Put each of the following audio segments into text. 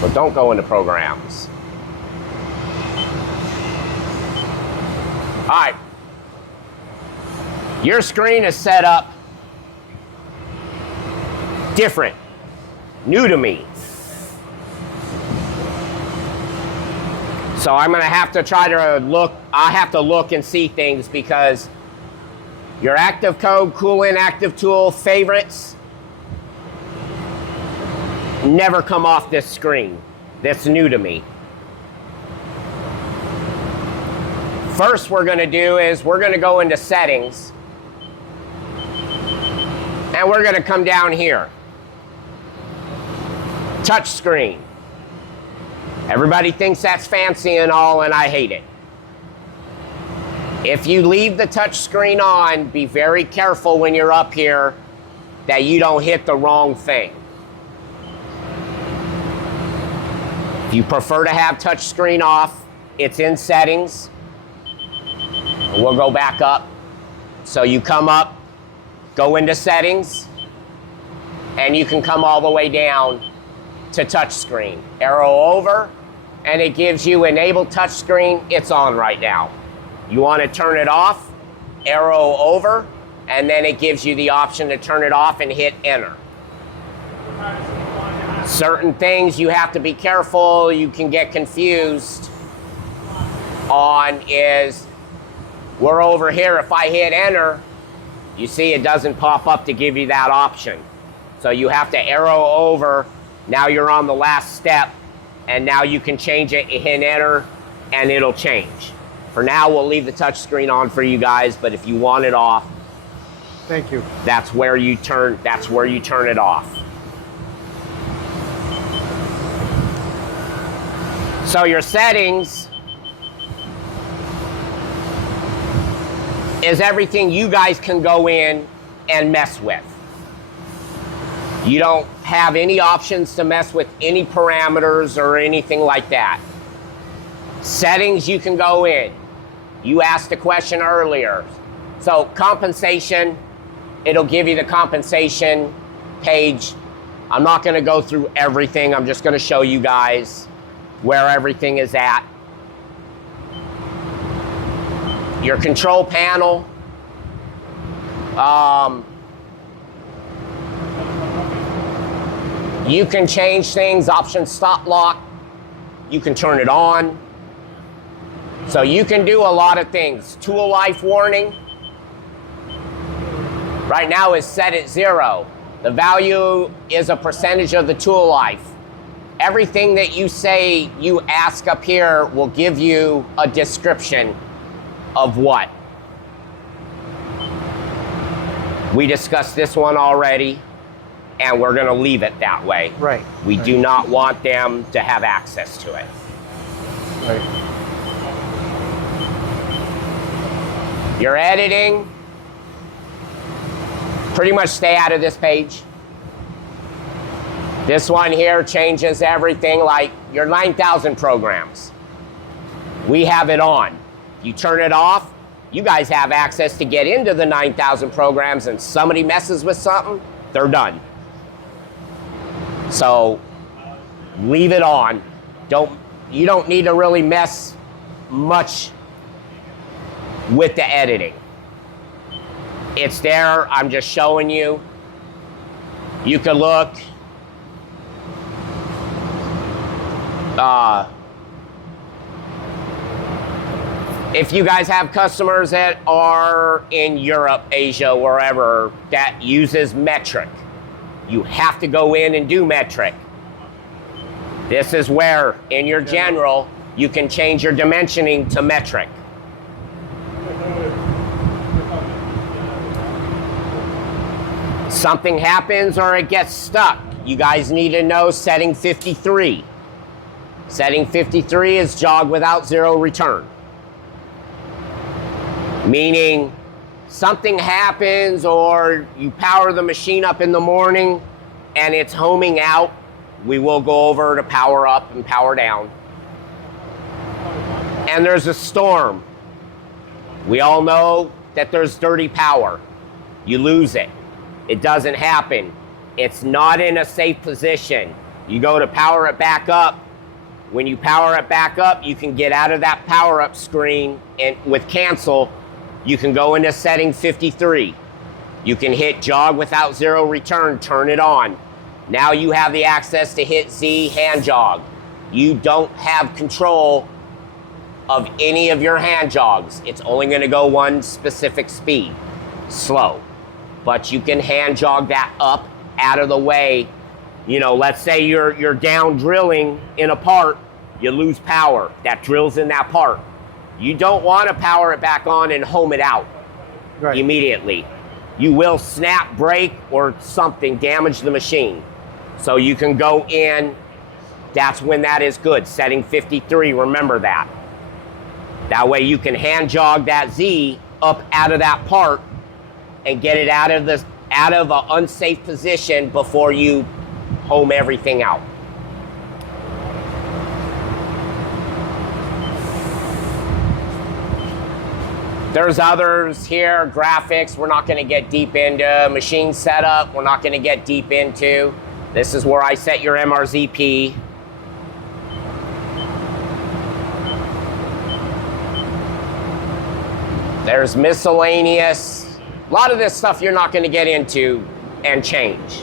So don't go into programs. All right. Your screen is set up different, new to me. So I'm gonna have to try to look, I have to look and see things because your active code, cool-in active tool, favorites, never come off this screen. That's new to me. First we're gonna do is we're gonna go into settings and we're gonna come down here. Touch screen. Everybody thinks that's fancy and all, and I hate it. If you leave the touch screen on, be very careful when you're up here that you don't hit the wrong thing. If you prefer to have touch screen off, it's in settings. We'll go back up. So you come up, go into settings, and you can come all the way down to touch screen. Arrow over, and it gives you enable touch screen. It's on right now. You want to turn it off, arrow over, and then it gives you the option to turn it off and hit enter. Certain things you have to be careful, you can get confused on is, we're over here, if I hit enter, you see it doesn't pop up to give you that option. So you have to arrow over, now you're on the last step, and now you can change it, hit enter, and it'll change. For now, we'll leave the touch screen on for you guys, but if you want it off, thank you. That's where you turn it off. So your settings is everything you guys can go in and mess with. You don't have any options to mess with any parameters or anything like that. Settings you can go in. You asked a question earlier. So compensation, it'll give you the compensation page. I'm not gonna go through everything. I'm just gonna show you guys where everything is at. Your control panel. You can change things, option stop lock. You can turn it on. So you can do a lot of things. Tool life warning. Right now is set at 0. The value is a percentage of the tool life. Everything that you say you ask up here will give you a description of what. We discussed this one already, and we're gonna leave it that way. Right. We do not want them to have access to it. Right. Your editing, pretty much stay out of this page. This one here changes everything, like your 9,000 programs. We have it on. You turn it off, you guys have access to get into the 9,000 programs, and somebody messes with something, they're done. So leave it on. You don't need to really mess much with the editing. It's there, I'm just showing you. You can look. If you guys have customers that are in Europe, Asia, wherever, that uses metric, you have to go in and do metric. This is where, in your general, you can change your dimensioning to metric. Something happens or it gets stuck, you guys need to know setting 53. Setting 53 is jog without zero return. Meaning something happens or you power the machine up in the morning and it's homing out, we will go over to power up and power down. And there's a storm. We all know that there's dirty power. You lose it. It doesn't happen. It's not in a safe position. You go to power it back up. When you power it back up, you can get out of that power up screen, and with cancel, you can go into setting 53. You can hit jog without zero return, turn it on. Now you have the access to hit Z hand jog. You don't have control of any of your hand jogs. It's only gonna go one specific speed, slow. But you can hand jog that up, out of the way. You know, let's say you're down drilling in a part, you lose power. That drill's in that part. You don't wanna power it back on and home it out immediately. You will snap, break, or something, damage the machine. So you can go in, that's when that is good. Setting 53, remember that. That way you can hand jog that Z up out of that part and get it out of an unsafe position before you home everything out. There's others here, graphics, we're not gonna get deep into. Machine setup, we're not gonna get deep into. This is where I set your MRZP. There's miscellaneous. A lot of this stuff you're not gonna get into and change.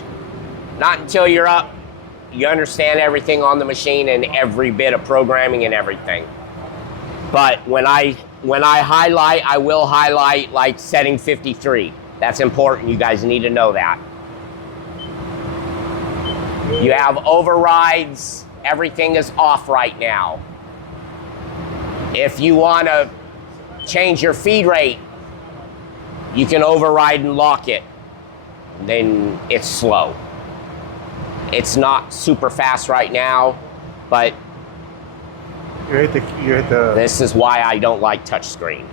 Not until you're up, you understand everything on the machine and every bit of programming and everything. But when I highlight, I will highlight like setting 53. That's important, you guys need to know that. You have overrides, everything is off right now. If you wanna change your feed rate, you can override and lock it. Then it's slow. It's not super fast right now, but you hit the this is why I don't like touchscreen.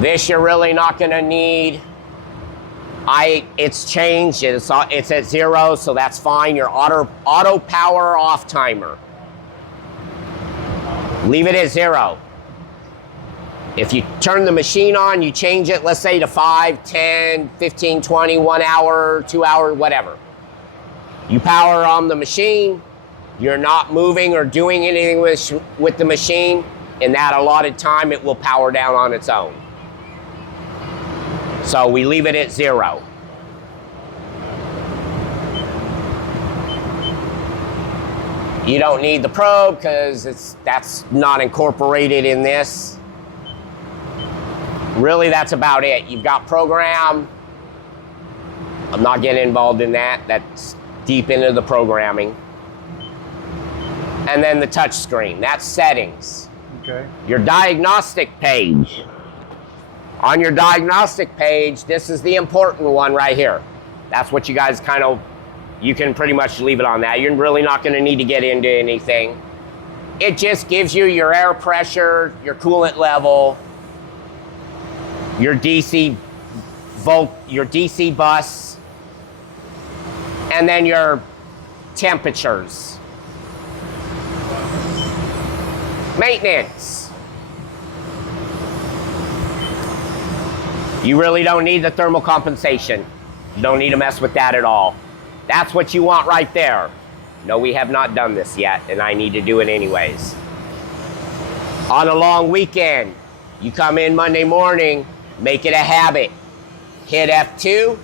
This you're really not gonna need. It's changed, it's at 0, so that's fine. Your auto power off timer. Leave it at 0. If you turn the machine on, you change it, let's say to 5, 10, 15, 20, 1 hour, 2 hour, whatever. You power on the machine, you're not moving or doing anything with the machine, in that allotted time, it will power down on its own. So we leave it at 0. You don't need the probe because that's not incorporated in this. Really, that's about it. You've got program. I'm not getting involved in that. That's deep into the programming. And then the touch screen, that's settings. Okay. Your diagnostic page. On your diagnostic page, this is the important one right here. That's what you guys you can pretty much leave it on that. You're really not gonna need to get into anything. It just gives you your air pressure, your coolant level, your DC bus, and then your temperatures. Maintenance. You really don't need the thermal compensation. You don't need to mess with that at all. That's what you want right there. No, we have not done this yet, and I need to do it anyways. On a long weekend, you come in Monday morning, make it a habit. Hit F2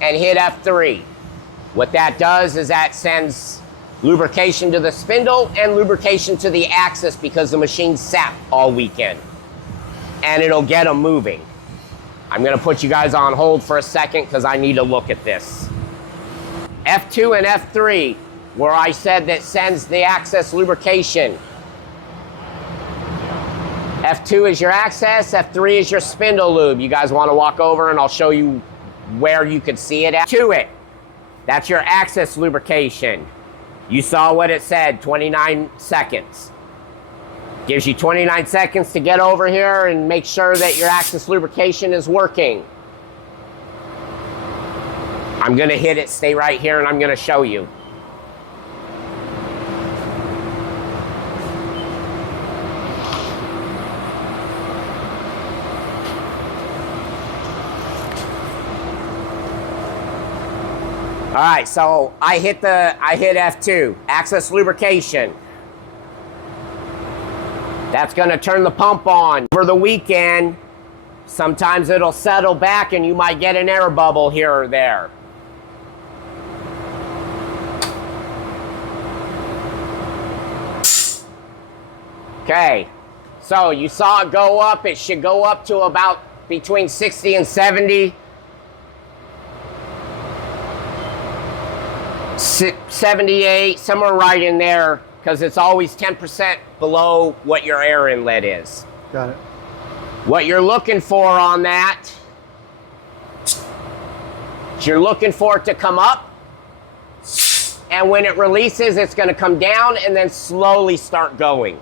and hit F3. What that does is that sends lubrication to the spindle and lubrication to the axis because the machine's sat all weekend. And it'll get them moving. I'm gonna put you guys on hold for a second because I need to look at this. F2 and F3, where I said that sends the axis lubrication. F2 is your axis, F3 is your spindle lube. You guys wanna walk over and I'll show you where you could see it at. To it, that's your axis lubrication. You saw what it said, 29 seconds. Gives you 29 seconds to get over here and make sure that your axis lubrication is working. I'm gonna hit it, stay right here, and I'm gonna show you. All right, so I hit F2, access lubrication. That's gonna turn the pump on. For the weekend, sometimes it'll settle back and you might get an air bubble here or there. Okay, so you saw it go up. It should go up to about between 60 and 70. 78, somewhere right in there, because it's always 10% below what your air inlet is. Got it. What you're looking for on that is you're looking for it to come up, and when it releases, it's going to come down and then slowly start going.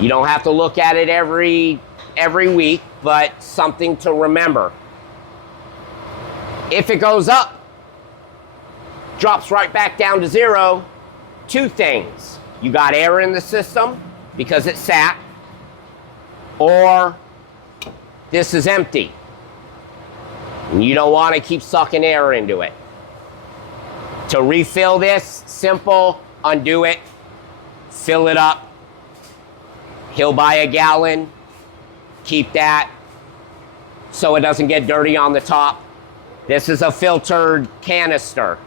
You don't have to look at it every week, but something to remember. If it goes up, drops right back down to zero, two things. You got air in the system because it sat, or this is empty. And you don't want to keep sucking air into it. To refill this, simple, undo it, fill it up. He'll buy a gallon, keep that so it doesn't get dirty on the top. This is a filtered canister.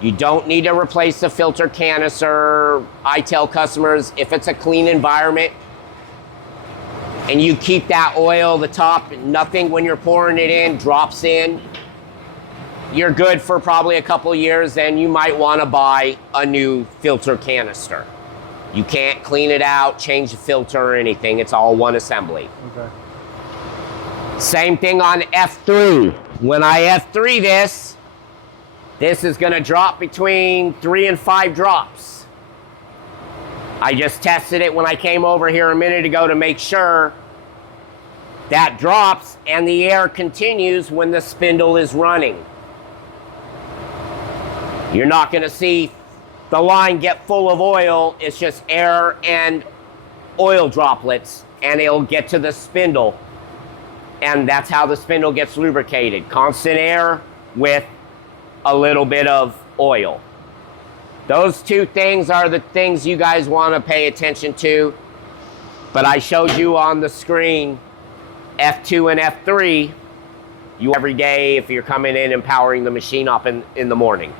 You don't need to replace the filter canister. I tell customers, if it's a clean environment and you keep that oil, the top, nothing when you're pouring it in drops in, you're good for probably a couple years, then you might want to buy a new filter canister. You can't clean it out, change the filter or anything. It's all one assembly. Okay. Same thing on F3. When I F3 this is going to drop between 3 and 5 drops. I just tested it when I came over here a minute ago to make sure that drops and the air continues when the spindle is running. You're not going to see the line get full of oil. It's just air and oil droplets, and it'll get to the spindle. And that's how the spindle gets lubricated. Constant air with a little bit of oil. Those two things are the things you guys want to pay attention to. But I showed you on the screen F2 and F3 you every day if you're coming in and powering the machine up in the morning.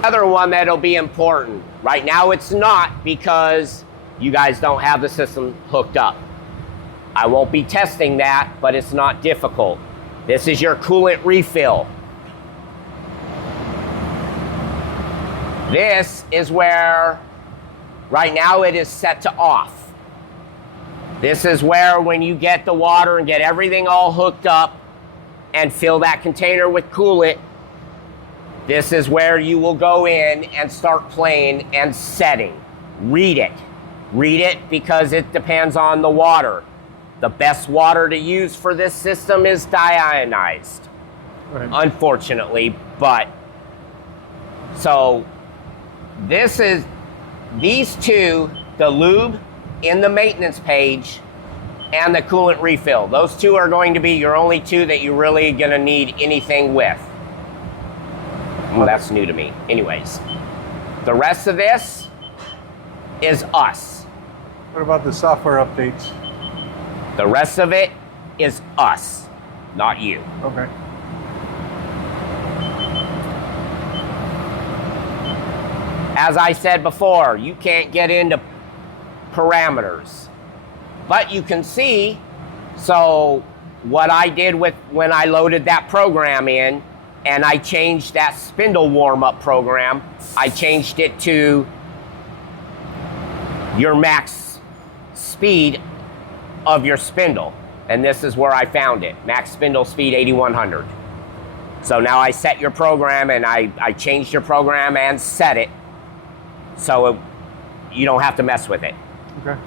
Another one that'll be important. Right now it's not because you guys don't have the system hooked up. I won't be testing that, but it's not difficult. This is your coolant refill. This is where, right now it is set to off. This is where when you get the water and get everything all hooked up and fill that container with coolant, this is where you will go in and start playing and setting. Read it. Read it because it depends on the water. The best water to use for this system is deionized, Right. unfortunately, but so these two, the lube in the maintenance page and the coolant refill. Those two are going to be your only two that you're really gonna need anything with. Well, that's new to me. Anyways, the rest of this is us. What about the software updates? The rest of it is us, not you. Okay. As I said before, you can't get into parameters, but you can see, so what I did with when I loaded that program in and I changed that spindle warm-up program, I changed it to your max speed of your spindle. And this is where I found it, max spindle speed 8100. So now I set your program and I changed your program and set it so you don't have to mess with it. Okay.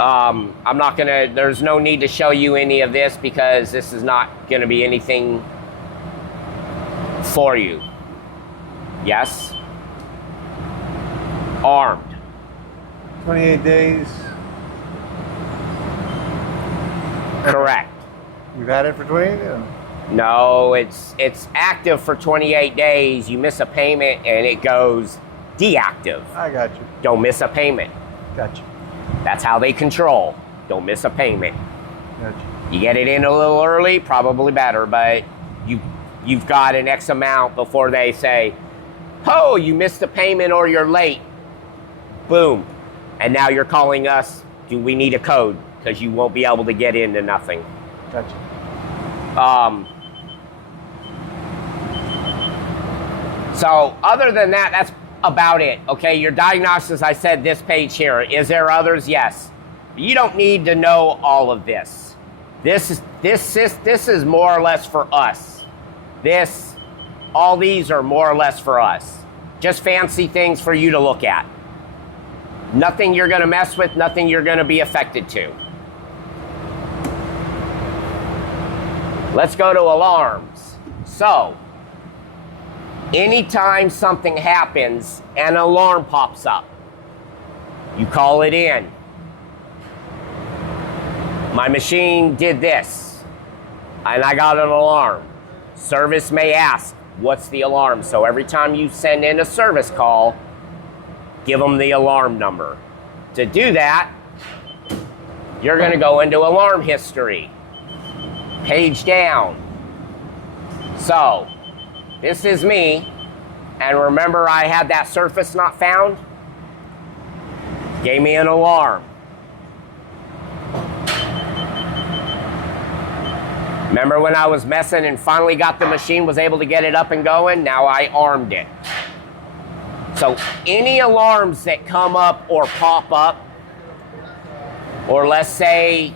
I'm not gonna, there's no need to show you any of this because this is not gonna be anything for you. Yes? Armed. 28 days. Correct. You've had it for 28? Yeah. No, it's active for 28 days. You miss a payment and it goes deactive. I got you. Don't miss a payment. Got you. That's how they control. Don't miss a payment. Got you. You get it in a little early, probably better, but you've got an X amount before they say, oh, you missed a payment or you're late. Boom. And now you're calling us, do we need a code? Because you won't be able to get into nothing. Got you. So other than that, that's about it. Okay, your diagnosis, I said this page here. Is there others? Yes. You don't need to know all of this. This is more or less for us. All these are more or less for us. Just fancy things for you to look at. Nothing you're gonna mess with, nothing you're gonna be affected to. Let's go to alarms. So, anytime something happens, an alarm pops up. You call it in. My machine did this, and I got an alarm. Service may ask, what's the alarm? So every time you send in a service call, give them the alarm number. To do that, you're gonna go into alarm history. Page down. So, this is me, and remember I had that surface not found? Gave me an alarm. Remember when I was messing and finally got the machine, was able to get it up and going? Now I armed it. So any alarms that come up or pop up, or let's say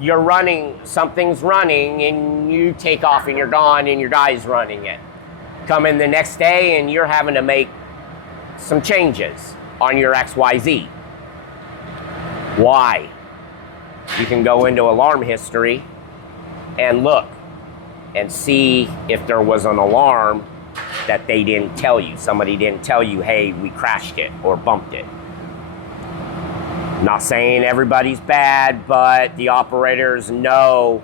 you're running, something's running and you take off and you're gone and your guy's running it. Come in the next day and you're having to make some changes on your XYZ. Why? You can go into alarm history and look and see if there was an alarm that they didn't tell you. Somebody didn't tell you, hey, we crashed it or bumped it. Not saying everybody's bad, but the operators know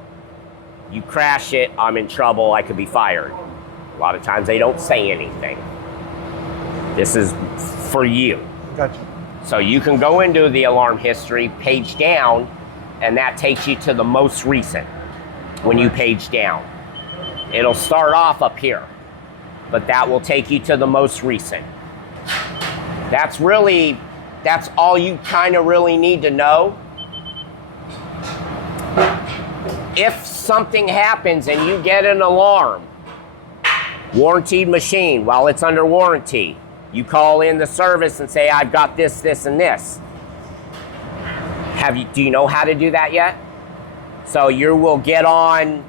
you crash it, I'm in trouble, I could be fired. A lot of times they don't say anything. This is for you. Gotcha. So you can go into the alarm history, page down, and that takes you to the most recent when you page down. It'll start off up here, but that will take you to the most recent. That's all you kind of really need to know. If something happens and you get an alarm, warranted machine, while it's under warranty, you call in the service and say, I've got this, this, and this. Do you know how to do that yet? So you will get into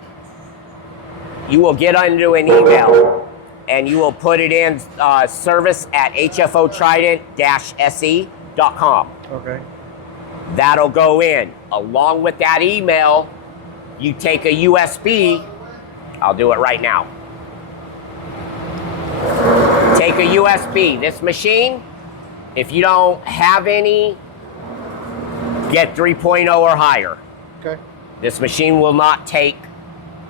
an email and you will put it in service at hfotrident-se.com. Okay. That'll go in. Along with that email, you take a USB. I'll do it right now. Take a USB. This machine, if you don't have any, get 3.0 or higher. Okay. This machine will not take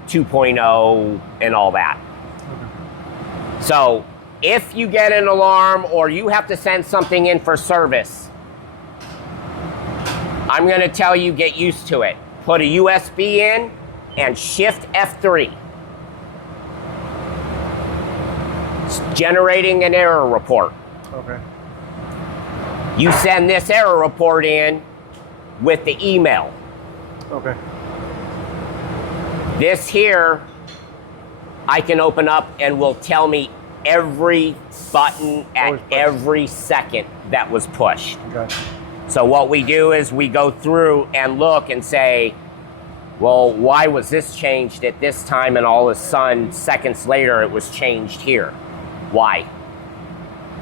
2.0 and all that. Okay. So if you get an alarm or you have to send something in for service, I'm going to tell you, get used to it. Put a USB in and shift F3. It's generating an error report. Okay. You send this error report in with the email. Okay. This here, I can open up and will tell me every button at every second that was pushed. Gotcha. So what we do is we go through and look and say, well, why was this changed at this time and all of a sudden, seconds later, it was changed here? Why?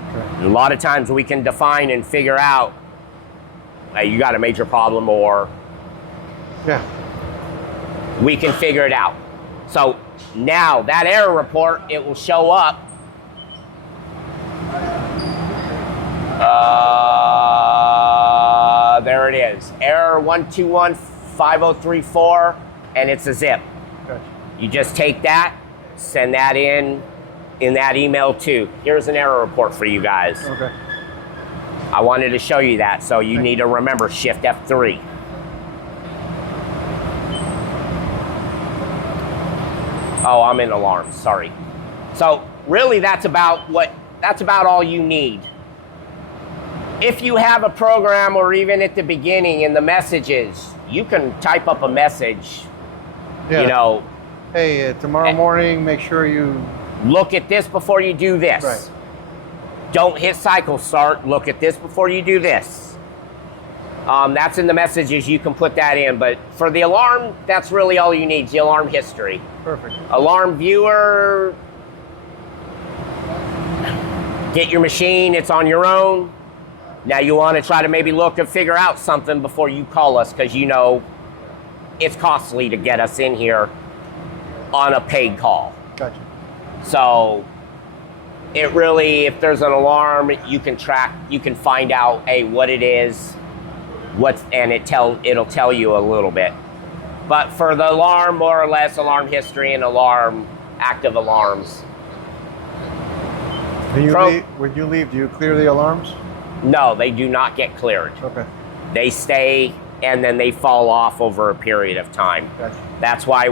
Okay. And a lot of times we can define and figure out, you got a major problem, or Yeah. we can figure it out. So now that error report, it will show up. There it is. Error 1215034, and it's a zip. Gotcha. You just take that, send that in that email too. Here's an error report for you guys. Okay. I wanted to show you that, so you need to remember Shift F3. Oh, I'm in alarms, sorry. So really that's about all you need. If you have a program, or even at the beginning in the messages, you can type up a message, Yeah. you know. Hey, tomorrow morning, make sure you Look at this before you do this. Right. Don't hit cycle start. Look at this before you do this. That's in the messages. You can put that in. But for the alarm, that's really all you need, the alarm history. Perfect. Alarm viewer, get your machine. It's on your own. Now you want to try to maybe look and figure out something before you call us, because you know it's costly to get us in here on a paid call. Gotcha. So it really, if there's an alarm, you can track, you can find out, hey, what it is, and it'll tell you a little bit. But for the alarm, more or less, alarm history and active alarms. When you leave, do you clear the alarms? No, they do not get cleared. Okay. They stay, and then they fall off over a period of time. Gotcha. That's why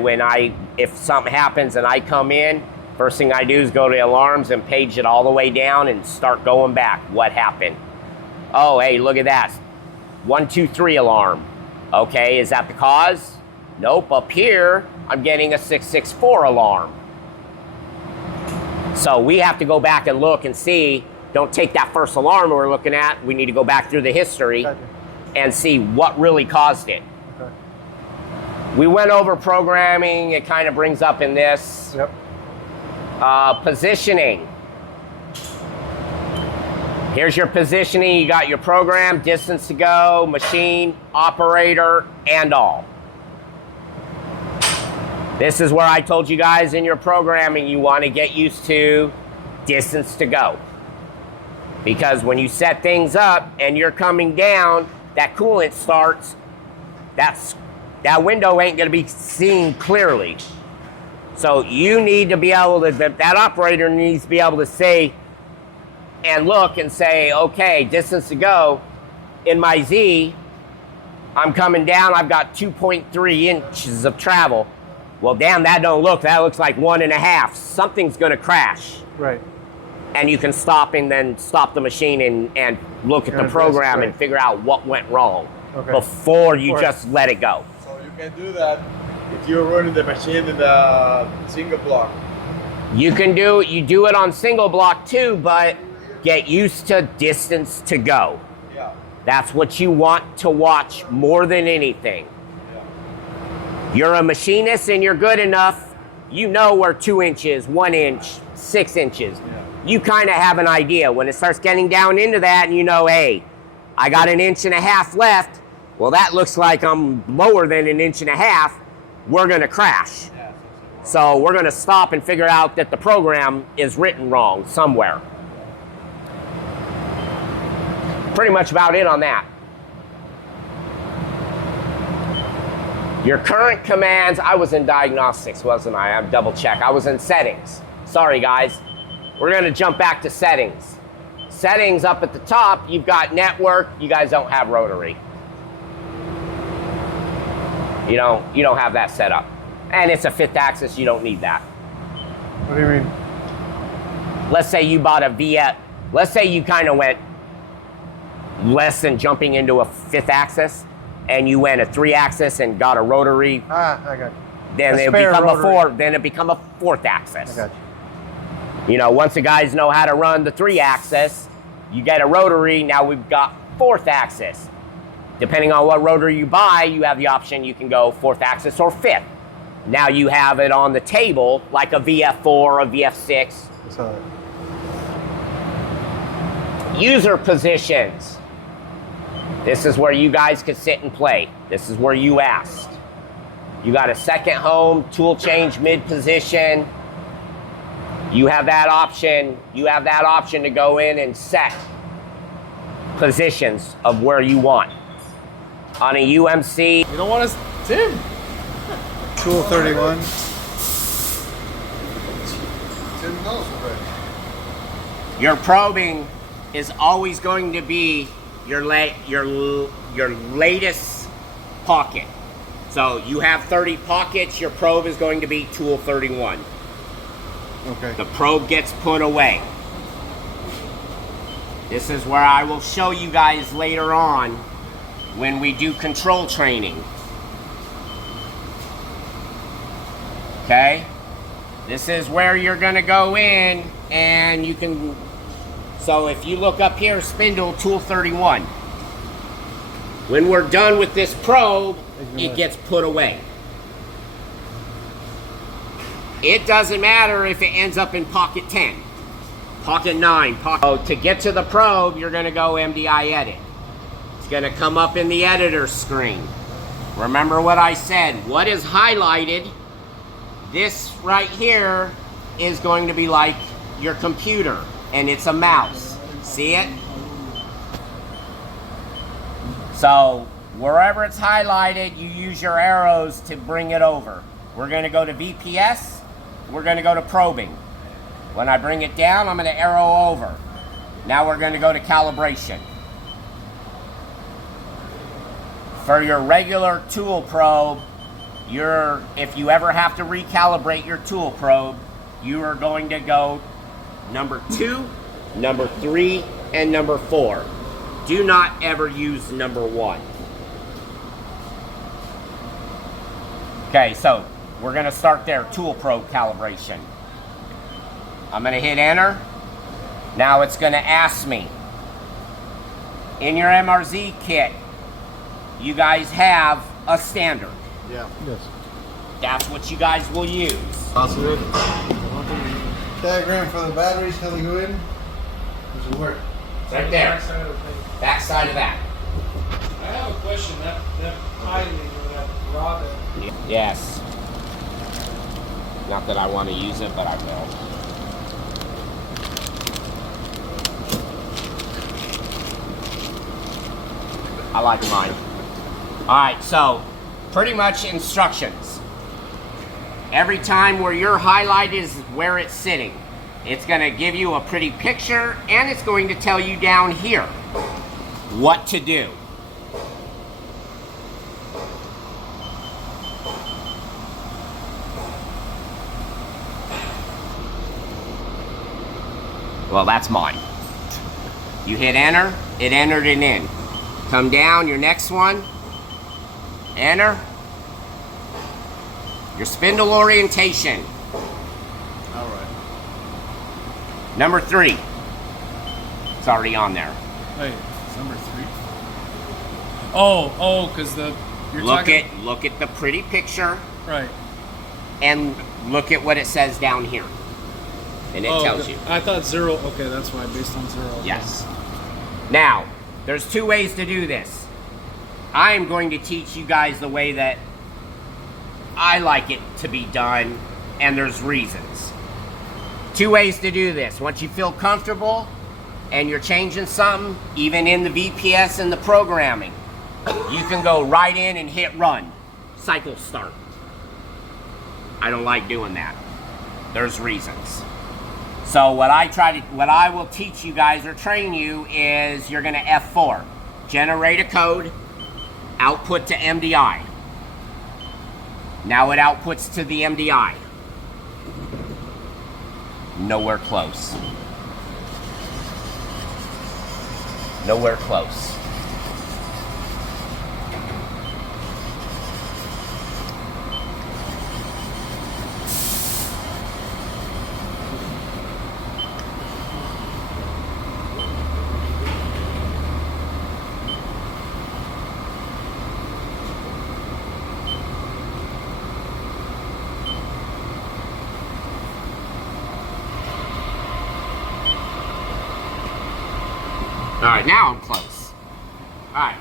if something happens and I come in, first thing I do is go to the alarms and page it all the way down and start going back. What happened? Oh, hey, look at that. 123 alarm. Okay, is that the cause? Nope, up here, I'm getting a 664 alarm. So we have to go back and look and see. Don't take that first alarm we're looking at. We need to go back through the history and see what really caused it. Okay. We went over programming. It kind of brings up in this. Yep. Positioning. Here's your positioning. You got your program, distance to go, machine, operator, and all. This is where I told you guys in your programming you want to get used to distance to go. Because when you set things up and you're coming down, that coolant starts, that window ain't going to be seen clearly. So you need to be able to, that operator needs to be able to say and look and say, okay, distance to go. In my Z, I'm coming down, I've got 2.3 inches of travel. Well, damn, that looks like 1.5. Something's going to crash. Right. And you can stop and then stop the machine and look at the program and figure out what went wrong before you just let it go. So you can do that if you're running the machine in the single block. You do it on single block too, but get used to distance to go. Yeah. That's what you want to watch more than anything. Yeah. You're a machinist and you're good enough, you know where 2 inches, 1 inch, 6 inches. Yeah. You kind of have an idea. When it starts getting down into that and you know, hey, I got 1.5 inches left, well, that looks like I'm lower than 1.5 inches, we're gonna crash. Yeah, So we're gonna stop and figure out that the program is written wrong somewhere. Pretty much about it on that. Your current commands, I was in diagnostics, wasn't I? I'm double check. I was in settings. Sorry, guys. We're gonna jump back to settings. Settings up at the top, you've got network. You guys don't have rotary. You don't have that set up. And it's a 5th axis, you don't need that. What do you mean? Let's say you bought a VF. Let's say you kind of went less than jumping into a 5th axis, and you went a 3 axis and got a rotary. I got you. Then it become a 4th axis. I got you. Once the guys know how to run the 3 axis, you get a rotary. Now we've got 4th axis. Depending on what rotary you buy, you have the option. You can go 4th axis or 5th. Now you have it on the table like a VF4 or a VF6. So, User positions. This is where you guys could sit and play. This is where you asked. You got a second home, tool change mid position. You have that option. You have that option to go in and set positions of where you want. On a UMC. You don't want to Tim? tool 31. Didn't know so bad. Your probing is always going to be your latest pocket. So you have 30 pockets, your probe is going to be tool 31. Okay. The probe gets put away. This is where I will show you guys later on when we do control training. Okay? This is where you're gonna go in and you can, so if you look up here, spindle tool 31. When we're done with this probe, it gets put away. It doesn't matter if it ends up in pocket 10, pocket 9, So to get to the probe, you're gonna go MDI edit. It's gonna come up in the editor screen. Remember what I said, what is highlighted, this right here is going to be like your computer, and it's a mouse. See it? So wherever it's highlighted, you use your arrows to bring it over. We're gonna go to VPS, we're gonna go to probing. When I bring it down, I'm gonna arrow over. Now we're gonna go to calibration. For your regular tool probe, if you ever have to recalibrate your tool probe, you are going to go number 2, number 3, and number 4. Do not ever use number 1. Okay, so we're gonna start there, tool probe calibration. I'm gonna hit enter. Now it's gonna ask me, in your MRZ kit, you guys have a standard. Yeah. Yes. That's what you guys will use. Positive. Diagram for the batteries, how they go in. Does it work? Right there. Back side of that. I have a question. That piling or that rod. Yes. Not that I want to use it, but I will. I like mine. Alright, so pretty much instructions. Every time where you're highlighted is where it's sitting. It's going to give you a pretty picture, and it's going to tell you down here what to do. Well, that's mine. You hit enter, it entered it in. Come down, your next one, enter. Your spindle orientation. All right. Number 3. It's already on there. Wait, it's number 3. Oh, because you're talking. Look at the pretty picture, Right. and look at what it says down here. And it tells you. I thought 0. Okay, that's why, based on 0. Okay. Yes. Now, there's 2 ways to do this. I am going to teach you guys the way that I like it to be done, and there's reasons. 2 ways to do this. Once you feel comfortable and you're changing something, even in the VPS and the programming, you can go right in and hit run. Cycle start. I don't like doing that. There's reasons. So what I will teach you guys or train you is you're gonna F4. Generate a code, output to MDI. Now it outputs to the MDI. Nowhere close. Nowhere close. Alright, now I'm close. Alright,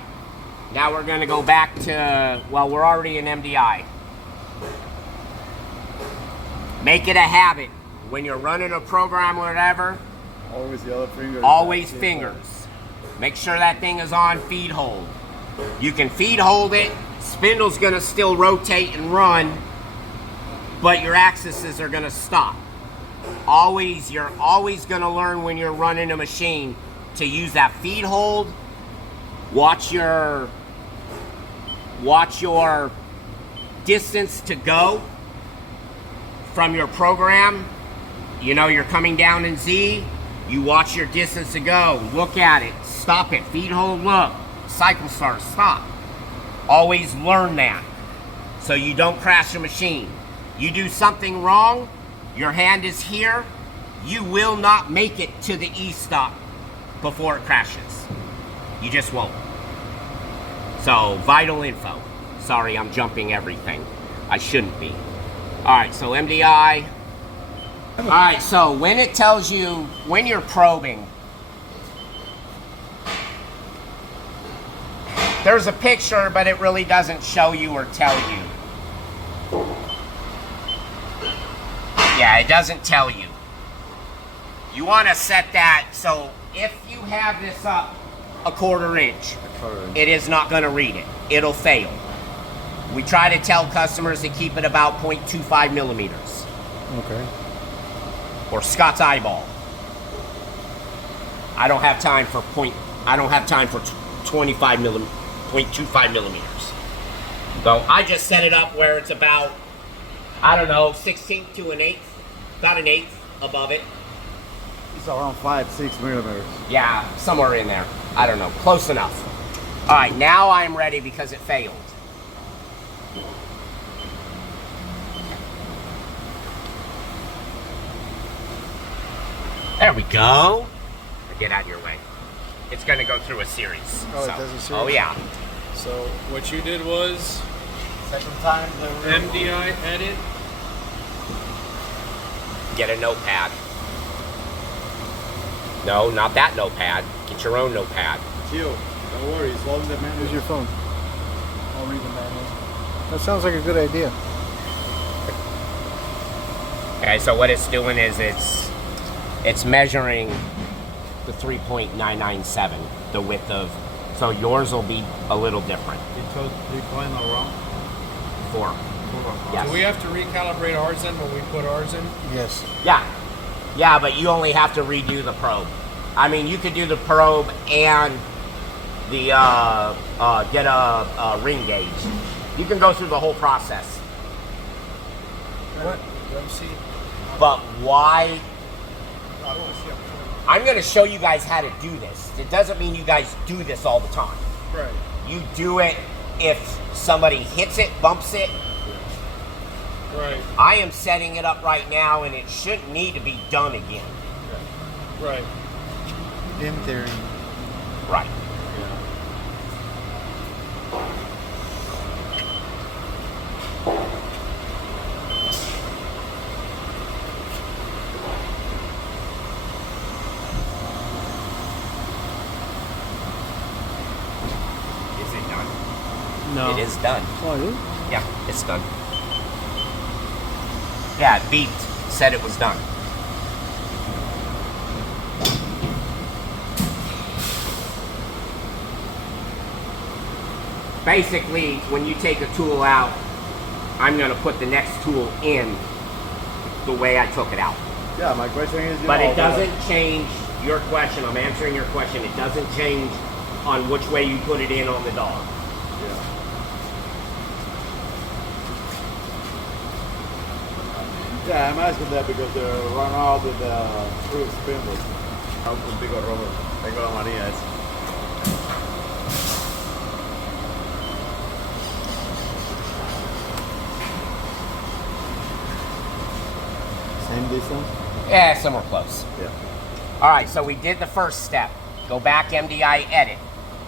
now we're going to go back to, well, we're already in MDI. Make it a habit. When you're running a program or whatever, Always the other finger. always fingers. Make sure that thing is on feed hold. You can feed hold it, spindle's going to still rotate and run, but your axes are going to stop. you're always gonna learn when you're running a machine to use that feed hold. Watch your distance to go from your program. You know, you're coming down in Z, you watch your distance to go, look at it, stop it, feed hold, look, cycle start, stop. Always learn that so you don't crash a machine. You do something wrong, your hand is here, you will not make it to the E-stop before it crashes. You just won't. So, vital info. Sorry, I'm jumping everything. I shouldn't be. Alright, so MDI. Alright, so when it tells you, when you're probing, there's a picture, but it really doesn't show you or tell you. Yeah, it doesn't tell you. You want to set that, so if you have this up a quarter inch, it is not going to read it. It'll fail. We try to tell customers to keep it about 0.25 millimeters. Okay. Or Scott's eyeball. I don't have time for 25 millimeters, 0.25 millimeters. So I just set it up where it's about, I don't know, 1/16 to an 1/8, about an 1/8 above it. It's around 5-6 millimeters. Yeah, somewhere in there. I don't know, close enough. All right, now I'm ready because it failed. There we go. Get out of your way. It's going to go through a series. Oh, it does a series? Oh, yeah. So what you did was Second time, MDI edit. Get a notepad. No, not that notepad. Get your own notepad. Chill. Don't worry, it's all in the Use manual. your phone. I'll read the manual. That sounds like a good idea. Okay, so what it's doing is it's measuring the 3.997, the width of, so yours will be a little different. You going around? 4. Yes. Do we have to recalibrate ours then when we put ours in? Yes. Yeah, but you only have to redo the probe. I mean, you could do the probe and the get a ring gauge. You can go through the whole process. What? Let me see. But why? I don't want to see it. I'm going to show you guys how to do this. It doesn't mean you guys do this all the time. Right. You do it if somebody hits it, bumps it. Right. I am setting it up right now, and it shouldn't need to be done again. Right. In theory. Right. Is it done? No. It is done. Oh, it is? Yeah, it's done. Yeah, it beeped. Said it was done. Basically, when you take a tool out, I'm going to put the next tool in the way I took it out. Yeah, my question is, But it doesn't change your question. I'm answering your question. It doesn't change on which way you put it in on the dog. Yeah, I'm asking that because they run out with the screw spindle. How contigo, Robert? Tengo la manía esa. Same distance? Yeah, somewhere close. Yeah. All right, so we did the first step. Go back, MDI edit.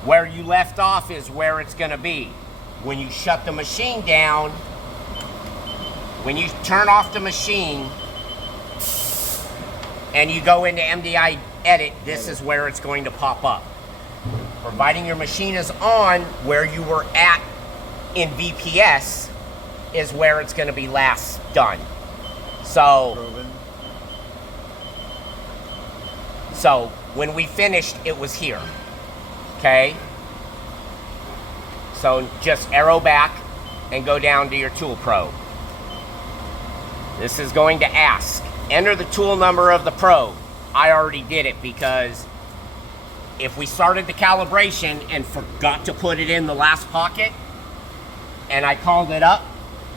Where you left off is where it's going to be. When you shut the machine down, when you turn off the machine and you go into MDI edit, this is where it's going to pop up. Providing your machine is on, where you were at in VPS is where it's going to be last done. So when we finished, it was here, okay? So just arrow back and go down to your tool probe. This is going to ask enter the tool number of the probe. I already did it because if we started the calibration and forgot to put it in the last pocket and I called it up,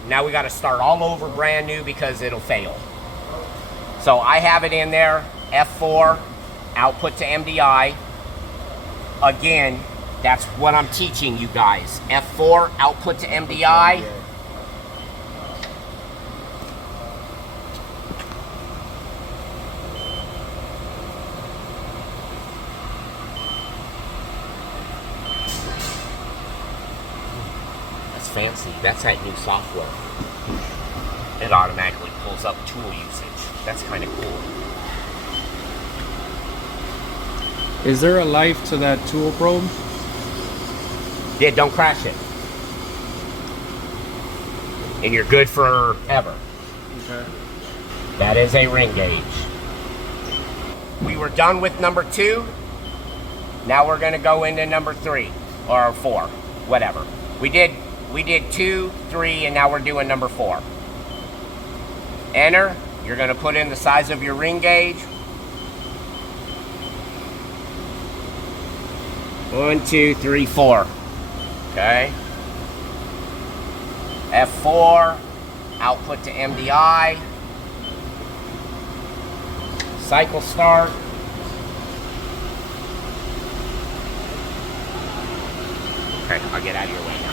now we got to start all over brand new because it'll fail. So I have it in there, F4, output to MDI. Again, that's what I'm teaching you guys. F4, output to MDI. That's fancy. That's that new software. It automatically pulls up tool usage. That's kind of cool. Is there a life to that tool probe? Yeah, don't crash it. And you're good forever. Okay. That is a ring gauge. We were done with number 2. Now we're going to go into number 3 or 4, whatever. We did 2, 3, and now we're doing number 4. Enter. You're going to put in the size of your ring gauge. 1, 2, 3, 4. Okay. F4. Output to MDI. Cycle start. Okay, I'll get out of your way now.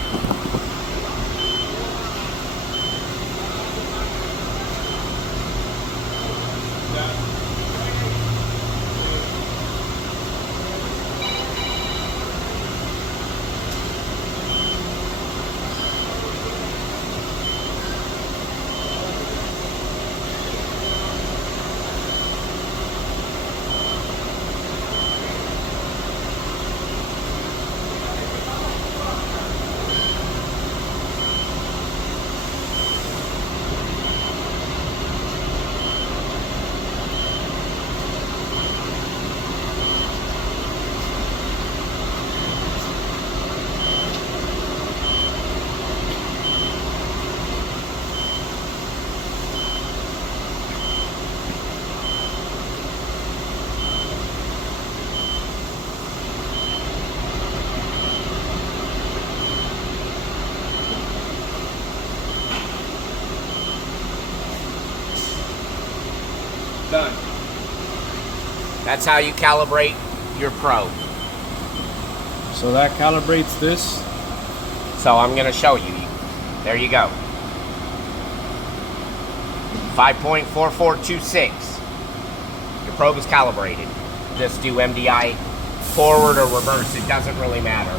Done. That's how you calibrate your probe. So that calibrates this. So I'm going to show you. There you go. 5.4426. Your probe is calibrated. Just do MDI forward or reverse. It doesn't really matter.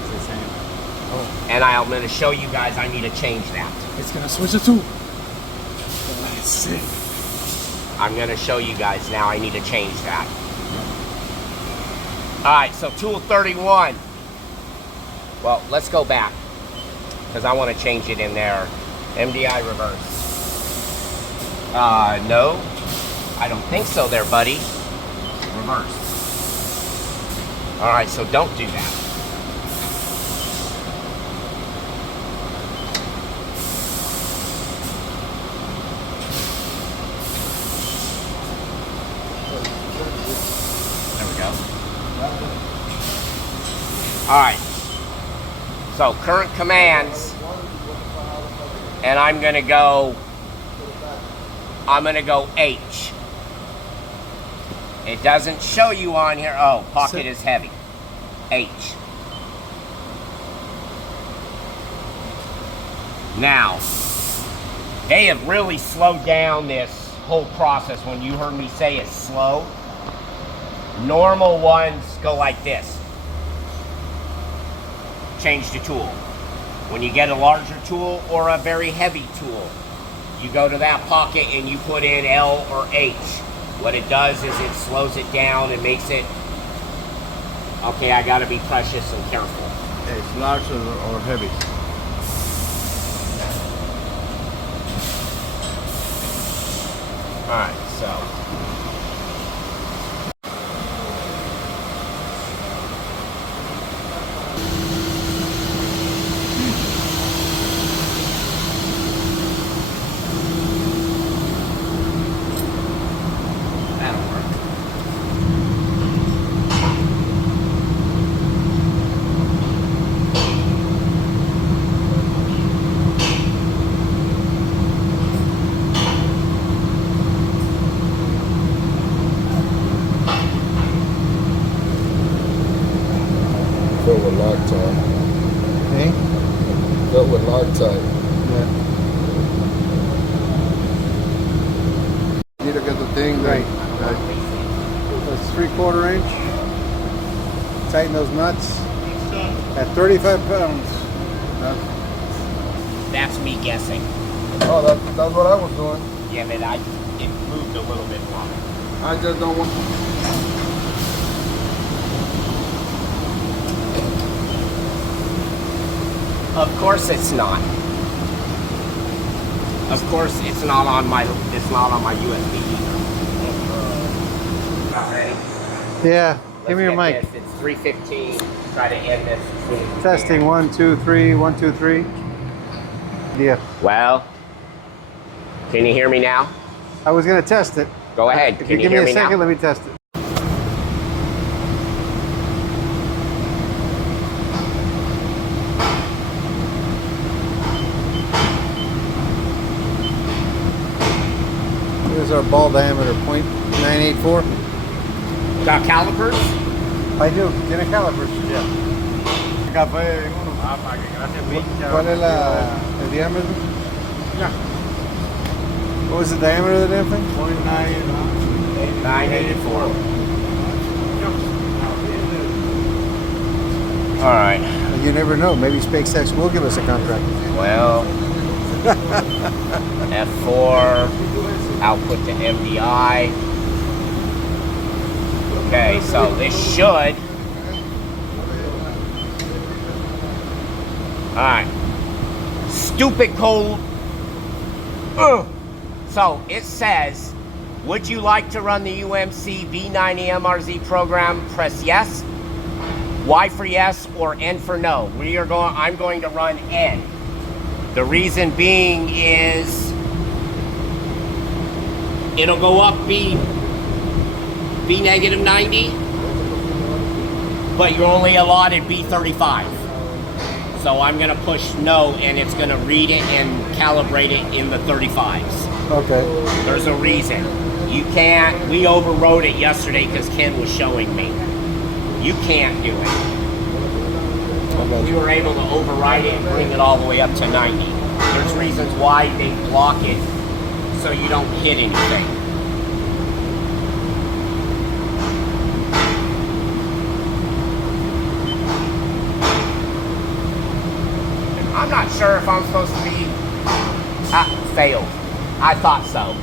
It's the same. Oh, And I'm going to show you guys I need to change that. it's gonna switch it too. Let's see. I'm going to show you guys now I need to change that. Alright, so tool 31. Well, let's go back because I want to change it in there. MDI reverse. No, I don't think so there, buddy. Reverse. Alright, so don't do that. There we go. Alright. So current commands, and I'm gonna go H. It doesn't show you on here. Oh, pocket is heavy. H. Now, they have really slowed down this whole process. When you heard me say it's slow, normal ones go like this. Change the tool. When you get a larger tool or a very heavy tool, you go to that pocket and you put in L or H. What it does is it slows it down and makes it, okay, I gotta be precious and careful. It's large or heavy. Alright, so. hard side. Yeah. You need to get the thing Right. right. That's 3/4 inch. Tighten those nuts. At 35 pounds. That's me guessing. Oh, that's what I was doing. Yeah, but it moved a little bit more. I just don't want. Of course it's not. Of course it's not on my USB either. Not ready. Yeah. Give Let's me your get mic. this. It's 3:15. Try to end this as soon as we Testing. can. 1, 2, 3. 1, 2, 3. Yeah. Well, can you hear me now? I was gonna test it. Go ahead. If Can you you give me hear a me second, now? let me test it. Here's our ball diameter, 0.984. Got calipers? I do. Tiene calipers. Café en uno. Ah, para que gracias pincha. ¿Cuál es el diámetro? Yeah. What was the diameter of the damn thing? 984. All right. You never know. Maybe SpaceX will give us a contract. Well, F4, output to MDI. Okay, so this should. All right. Stupid cold. Ugh. So it says, would you like to run the UMC V90 MRZ program? Press yes. Y for yes or N for no. I'm going to run N. The reason being is it'll go up B negative 90, but you're only allotted B35. So I'm gonna push no, and it's gonna read it and calibrate it in the 35s. Okay. There's a reason. You can't, we overrode it yesterday because Ken was showing me. You can't do it. We were able to override it and bring it all the way up to 90. There's reasons why they block it so you don't hit anything. I'm not sure if I'm supposed to be... failed. I thought so.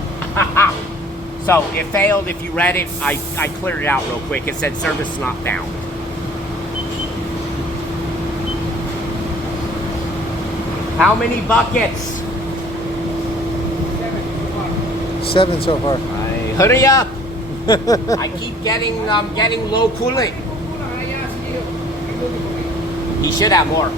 So, it failed. If you read it, I cleared it out real quick. It said service not found. How many buckets? 7 so far. Hurry up! I keep getting low cooling. He should have more.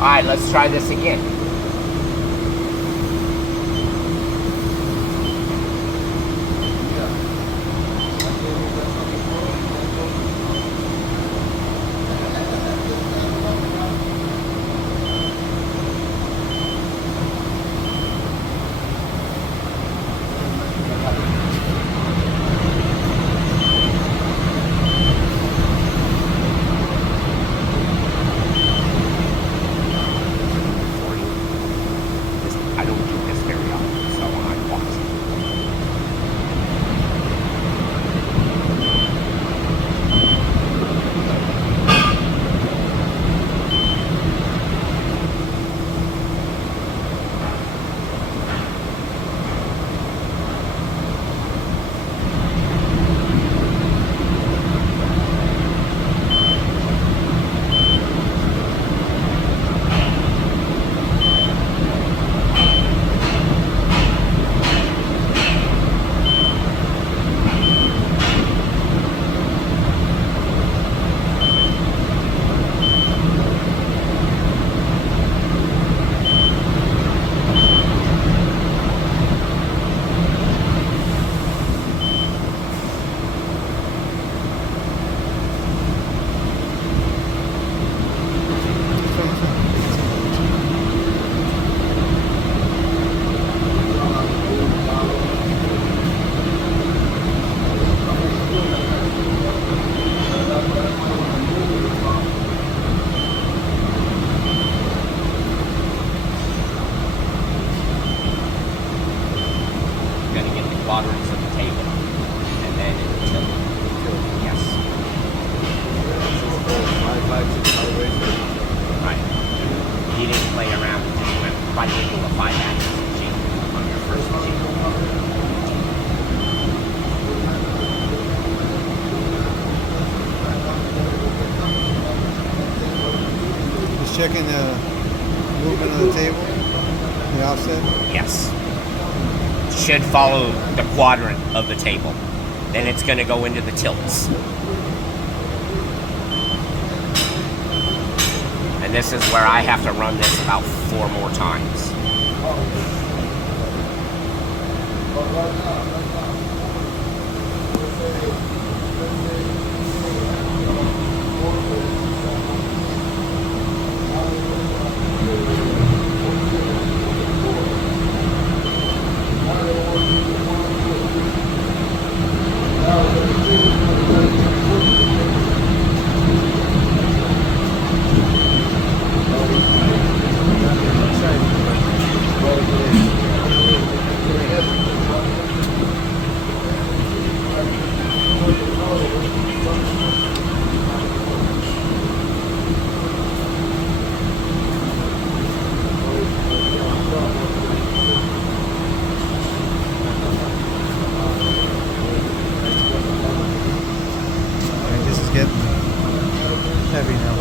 All right, let's try this again. quadrants of the table. And then it will tilt. Yes. Right. You didn't play around. You just went right into a 5-axis machine on your first machine. Just checking the movement of the table, the offset. Yes. Should follow the quadrant of the table. Then it's going to go into the tilts. And this is where I have to run this about 4 more times. This is getting heavy now.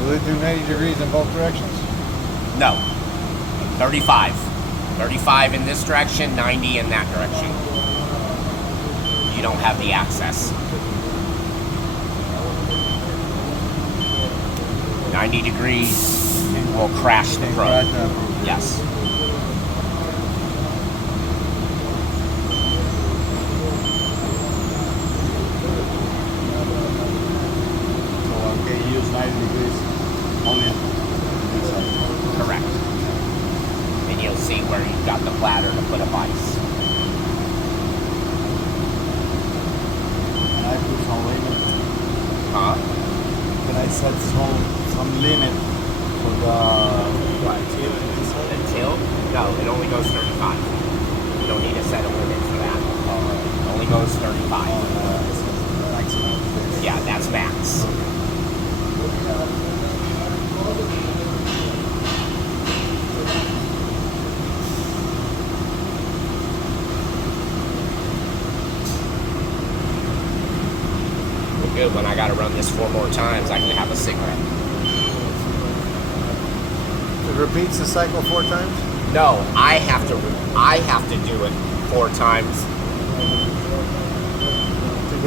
Will it do 90 degrees in both directions? No. 35. 35 in this direction, 90 in that direction. You don't have the access. 90 degrees will crash the probe. Yes. Okay, use 90 degrees only this side. Correct. And you'll see where you've got the platter to put a ice. Can I put some limit? Huh? Can I set some limit for the tilt in this side? The tilt? No, it only goes 35. You don't need to set a limit for that. It only goes 35. Yeah, that's max. Well, good. When I got to run this 4 more times, I can have a cigarette. It repeats the cycle 4 times? No, I have to do it 4 times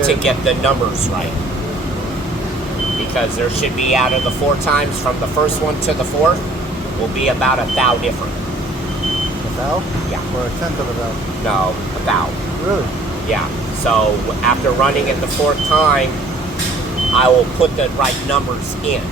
to get the numbers right. Because there should be, out of the 4 times from the first one to the 4th, will be about a thou different. A thou? Yeah. Or a tenth of a thou? No, a thou. Really? Yeah. So after running it the 4th time, I will put the right numbers in.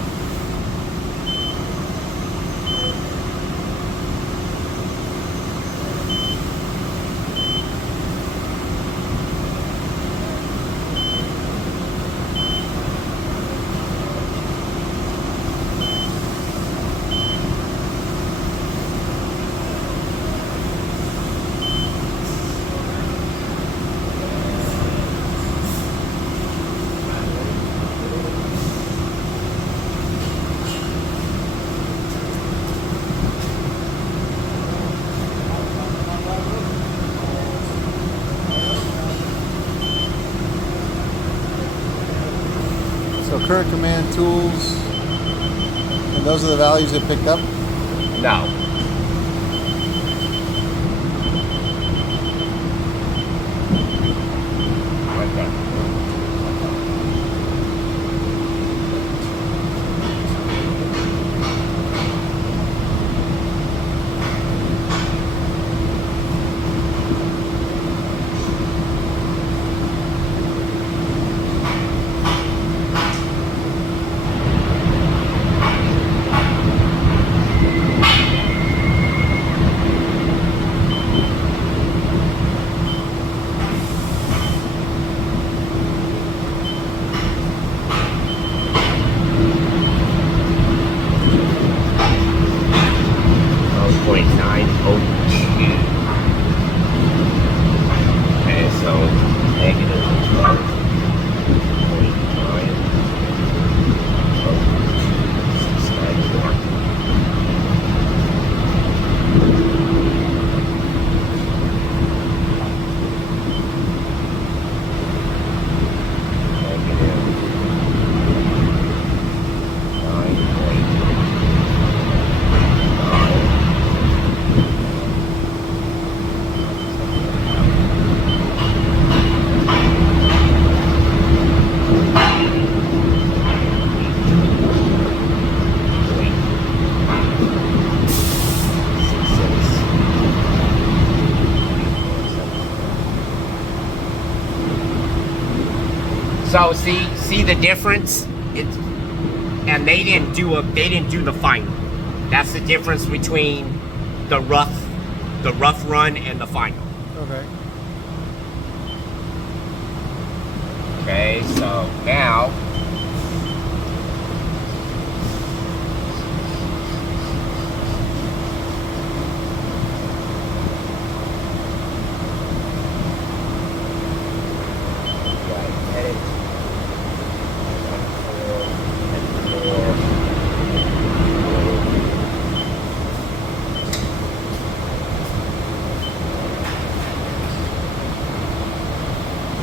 So current command tools, and those are the values it picked up? No. Right there. So see the difference? And they didn't do the final. That's the difference between the rough run and the final. Okay. Okay, so now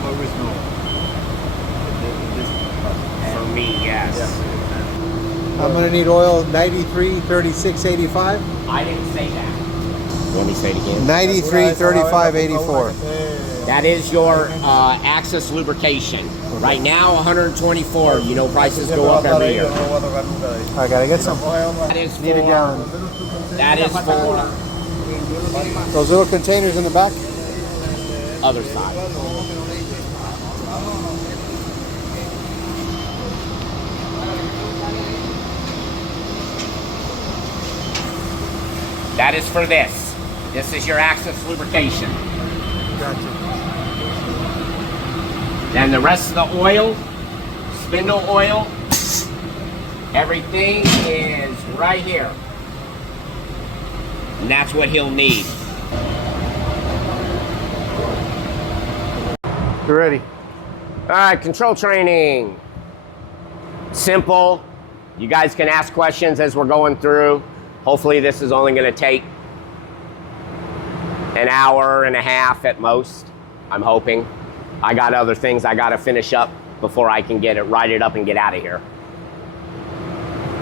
Always know. for me, yes. I'm gonna need oil 93, 36, 85. I didn't say that. Let me say it again. 93, 35, 84. That is your Axis lubrication. Right now, 124. You know prices go up every year. I gotta get some. That is Need a gallon. That is for Those little containers in the back. other side. That is for this. This is your Axis lubrication. Gotcha. Then the rest of the oil, spindle oil, everything is right here. And that's what he'll need. You're ready. All right, control training. Simple. You guys can ask questions as we're going through. Hopefully this is only going to take an hour and a half at most. I'm hoping. I got other things I got to finish up before I can write it up and get out of here.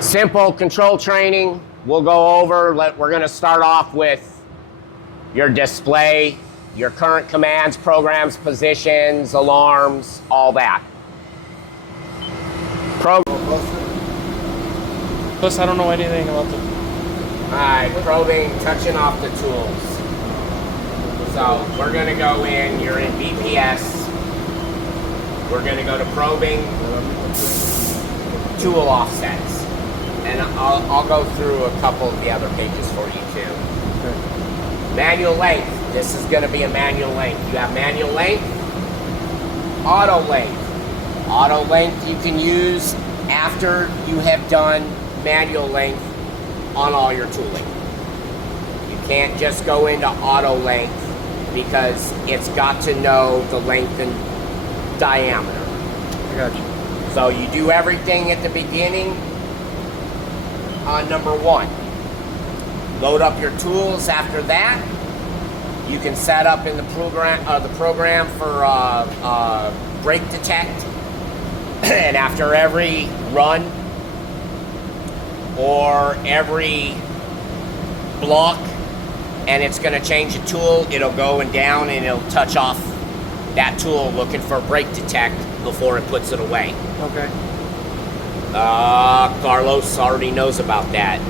Simple control training. We'll go over. We're going to start off with your display, your current commands, programs, positions, alarms, all that. Plus, I don't know anything about the. Alright, probing, touching off the tools. So we're going to go in, you're in BPS. We're going to go to probing, tool offsets. And I'll go through a couple of the other pages for you too. Okay. Manual length. This is going to be a manual length. You have manual length, auto length. Auto length you can use after you have done manual length on all your tooling. You can't just go into auto length because it's got to know the length and diameter. I got you. So you do everything at the beginning on number one. Load up your tools after that. You can set up in the program for brake detect. And after every run or every block and it's going to change a tool, it'll go and down and it'll touch off that tool looking for brake detect before it puts it away. Okay. Carlos already knows about that.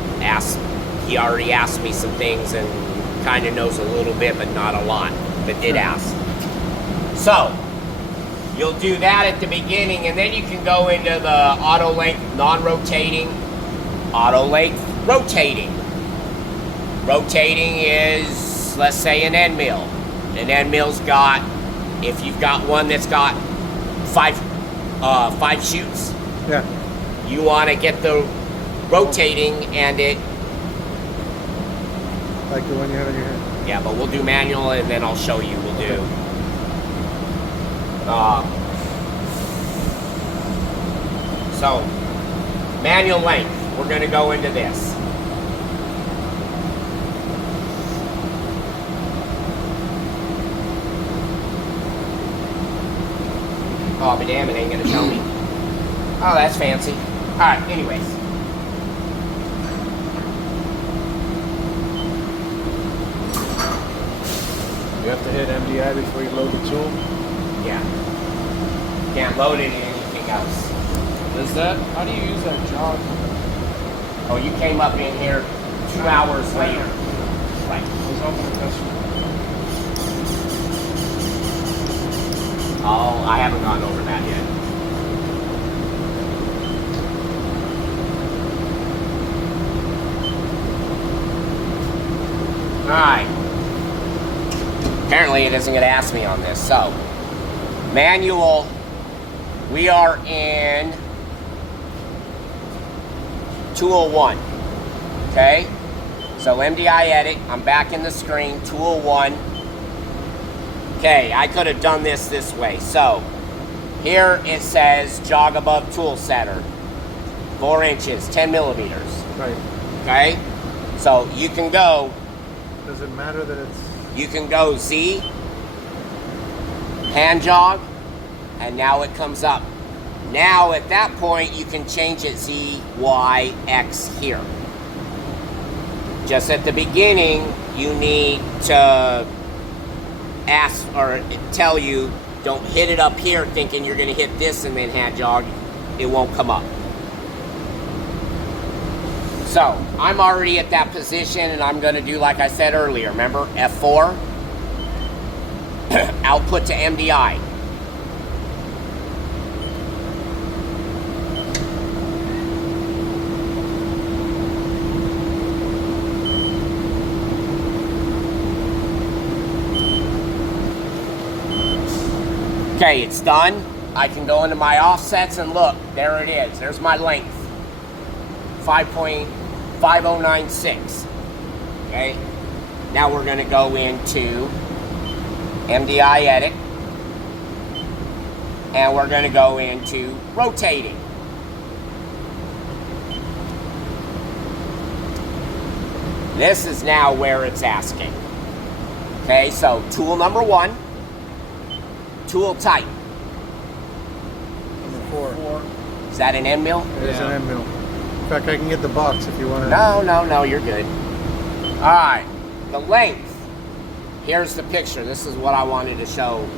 He already asked me some things and kind of knows a little bit, but not a lot, but did ask. So you'll do that at the beginning, and then you can go into the auto length non-rotating, auto length rotating. Rotating is, let's say, an end mill. An end mill's got, if you've got one that's got five chutes, Yeah. you want to get the rotating and it. Like the one you have in your hand. Yeah, but we'll do manual and then I'll show you. We'll do. So, manual length. We're going to go into this. Oh, but damn, it ain't going to tell me. Oh, that's fancy. All right, anyways. You have to hit MDI before you load the tool. Yeah. Can't load it in anything else. How do you use that jog? Oh, you came up in here 2 hours later. Right. I was hoping to touch it. Oh, I haven't gone over that yet. Alright. Apparently it isn't going to ask me on this. So, manual, we are in 201. Okay? So MDI edit, I'm back in the screen, 201. Okay, I could have done this way. So, here it says jog above tool setter. 4 inches, 10 millimeters. Right. Okay? So you can go, Does it matter that it's... you can go Z, hand jog, and now it comes up. Now at that point you can change it Z, Y, X here. Just at the beginning you need to ask or tell you, don't hit it up here thinking you're going to hit this and then hand jog. It won't come up. So, I'm already at that position and I'm going to do like I said earlier. Remember, F4, output to MDI. Okay, it's done. I can go into my offsets and look, there it is. There's my length. 5.5096. Okay, now we're going to go into MDI edit and we're going to go into rotating. This is now where it's asking. Okay, so tool number 1, tool type. Number 4. Is that an end mill? It is an end mill. In fact, I can get the box if you want to. No, you're good. Alright, the length. Here's the picture. This is what I wanted to show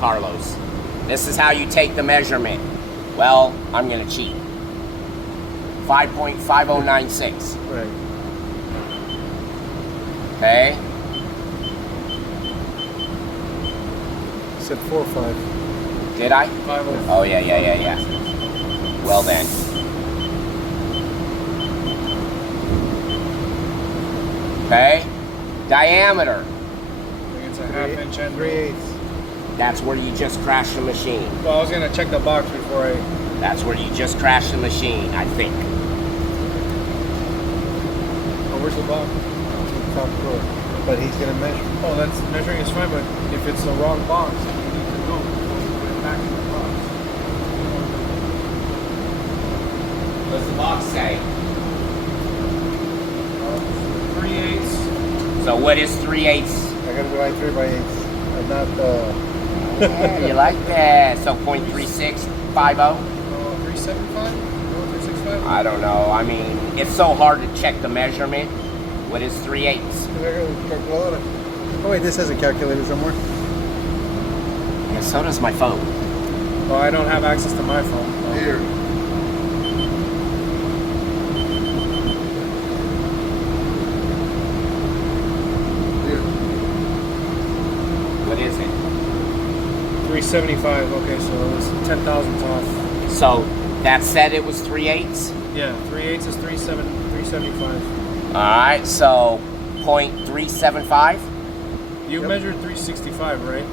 Carlos. This is how you take the measurement. Well, I'm going to cheat. 5.5096. Right. Okay? Said 4.5. Did I? 505. Oh, yeah. Well then. Okay? Diameter. I think it's a half-inch end. 3/8. That's where you just crashed the machine. Well, I was gonna check the box before I. That's where you just crashed the machine, I think. Oh, where's the box? Top drawer. But he's going to measure. Oh, that's measuring is fine, but if it's the wrong box, you need to know before you put it back in the box. What's the box say? 3/8. So what is 3/8? I got to divide 3/8. I'm not. You like that? So 0.3650? 375? 365? I don't know. I mean, it's so hard to check the measurement. What is 3/8? Oh wait, this has a calculator somewhere. Yeah, so does my phone. Well, I don't have access to my phone. Here. What is it? 375. Okay, so it was 10 thousandths off. So that said it was 3/8? Yeah, 3/8 is 375. Alright, so 0.375? You measured 365, right?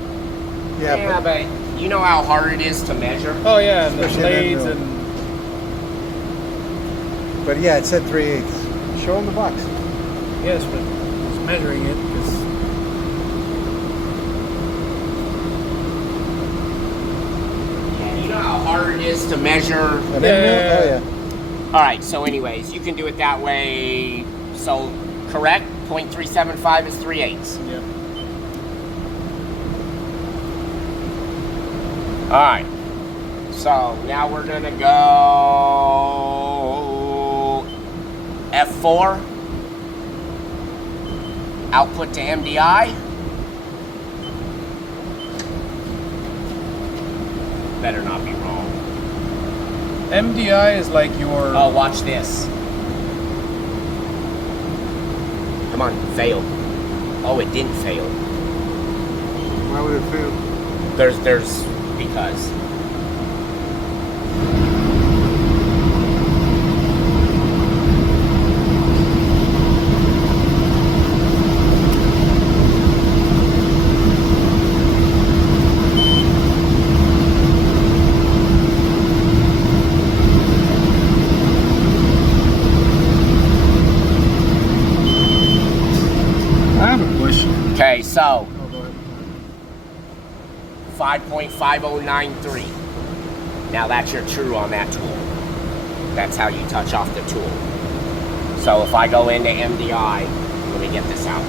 Yeah, But you know how hard it is to measure? Oh yeah, and the Especially in blades that and but yeah, it said 3/8. Show him the box. yes, but it's measuring it because You know how hard it is to measure? An end mill? Oh yeah. Alright, so anyways, you can do it that way. So, correct? 0.375 is 3/8. yeah. Alright. So, now we're going to go F4. Output to MDI. Better not be wrong. MDI is like your. Oh, watch this. Come on, fail. Oh, it didn't fail. Why would it fail? There's because. Okay, so Oh, go ahead. 5.5093. Now that's your true on that tool. That's how you touch off the tool. So if I go into MDI, let me get this out.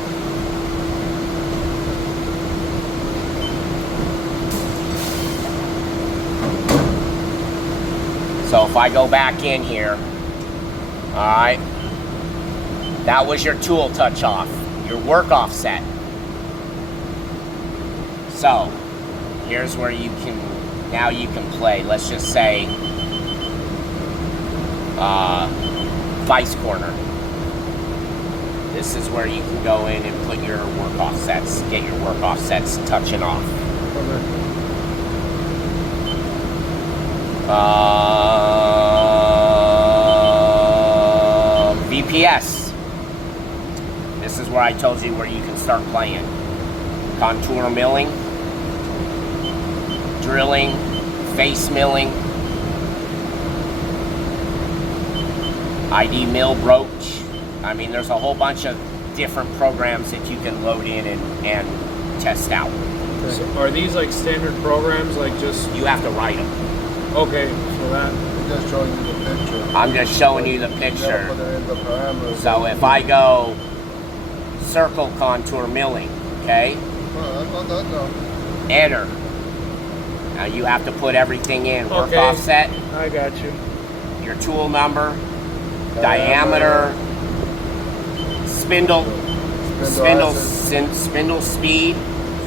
So if I go back in here, all right, that was your tool touch off, your work offset. So here's where you can, now you can play, let's just say, vice corner. This is where you can go in and put your work offsets, get your work offsets touching off. VPS. This is where I told you where you can start playing. Contour milling, drilling, face milling, ID mill broach. I mean, there's a whole bunch of different programs that you can load in and test out. So are these like standard programs, like just? You have to write them. Okay, so that. I'm just showing you the picture. I'm just showing you the Yeah, picture. put it in the parameters. So if I go circle contour milling, okay, No. enter. Now you have to put everything in. Work Okay. offset, I got you. your tool number, diameter, spindle speed,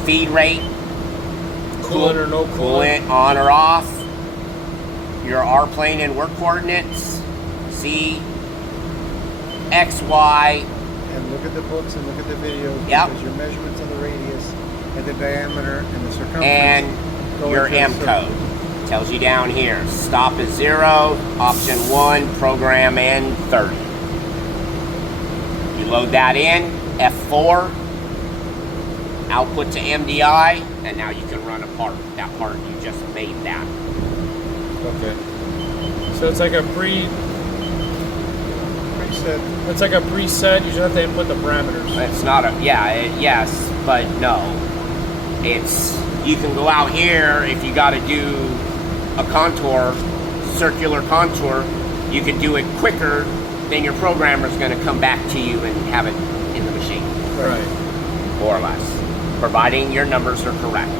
feed rate, Coolant or no coolant? on or off, your R plane and work coordinates, Z, X, Y, And look at the books and look at the videos. Yep. Because your measurements of the radius and the diameter and the circumference. and go your into the M circle. code. Tells you down here, stop is 0, option 1, program and 30. You load that in, F4, output to MDI, and now you can run a part. That part, you just made that. Okay. So it's like a Preset. It's like a preset. You just have to input the parameters. It's not a, yes, but no. It's, you can go out here if you got to do a contour, circular contour, you could do it quicker, then your programmer's going to come back to you and have it in the machine. Right. More or less. Providing your numbers are correct.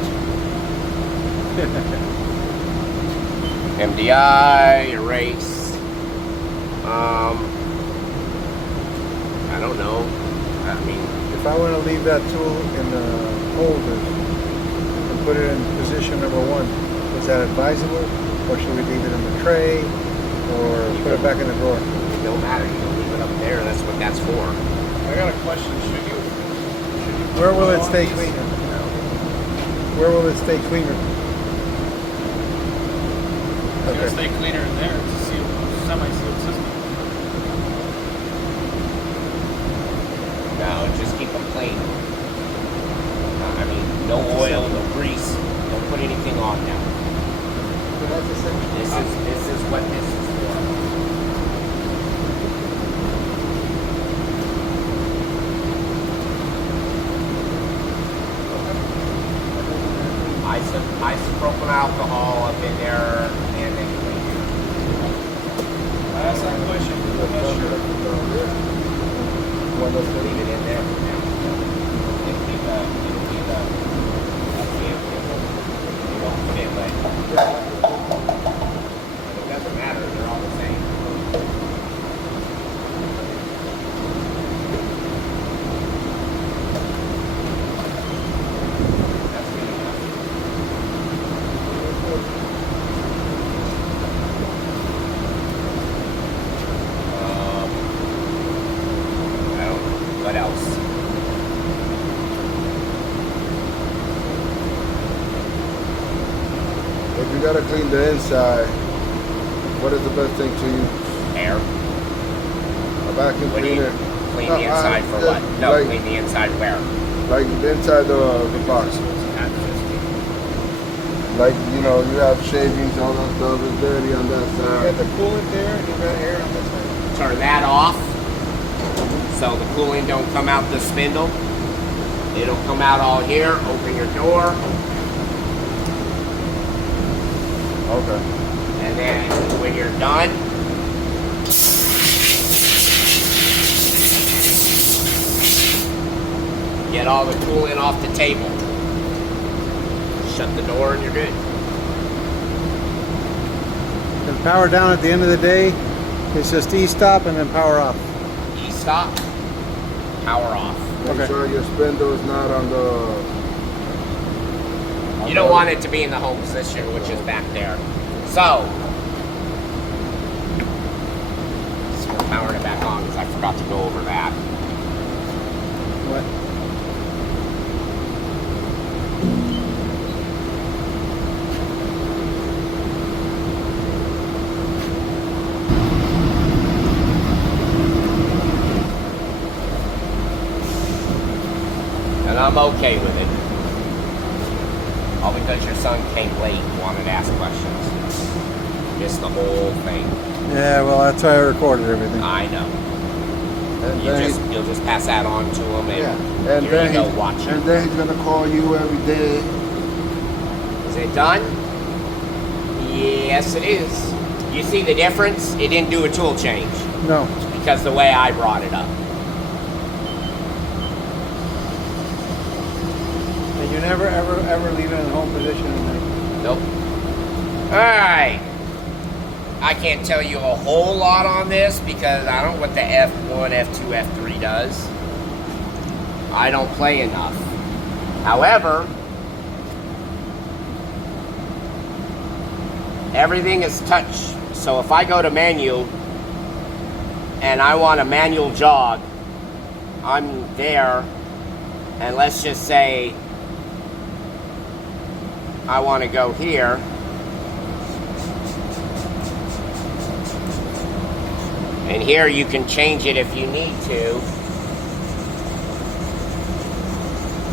MDI, erase. I don't know. I mean, If I want to leave that tool in the holder and put it in position number 1, is that advisable? Or should we leave it in the tray? Or put it back in the drawer? it don't matter. You can leave it up there. That's what that's for. I got a question. Should you Where will it put stay on these- cleaner? Where will it stay cleaner? It's gonna stay cleaner in there. It's a sealed, semi-sealed system. No, just keep them clean. I mean, no oil, no grease. Don't put anything on now. This is what this is for. Isopropyl alcohol up in there, and then clean it. I asked that question. I'm not sure. Leave it in there for now. It'll be the, it won't fit, but it doesn't matter, they're all the same. That's good enough. I don't know. What else? If you gotta clean the inside, what is the best thing to use? Air. A vacuum What do you cleaner? clean No, the inside for just what? No, like- clean the inside where? Like the inside of the box. Like, you know, you have shavings, all that stuff is dirty on that You got side. the coolant there and you got air on this side. Turn that off so the cooling don't come out the spindle. It'll come out all here, open your door, Okay. and then when you're done, get all the coolant off the table. Shut the door and you're good. And power down at the end of the day, it's just e-stop and then power off. E-stop, power off. Make Okay. sure your spindle is not on the. You don't want it to be in the home position, which is back there. So we're powering it back on because I forgot to go over that. What? And I'm okay with it. All because your son came late and wanted to ask questions. Missed the whole thing. Yeah, well, that's why I recorded everything. I know. And then You'll just pass that on to him and, and here then you go, watch it. And then he's gonna call you every day. Is it done? Yes, it is. You see the difference? It didn't do a tool change No. because the way I brought it up. And you never, ever leave it in home position and then Nope. Alright. I can't tell you a whole lot on this because I don't know what the F1, F2, F3 does. I don't play enough. However, everything is touch. So if I go to menu and I want a manual jog, I'm there, and let's just say I want to go here. And here you can change it if you need to.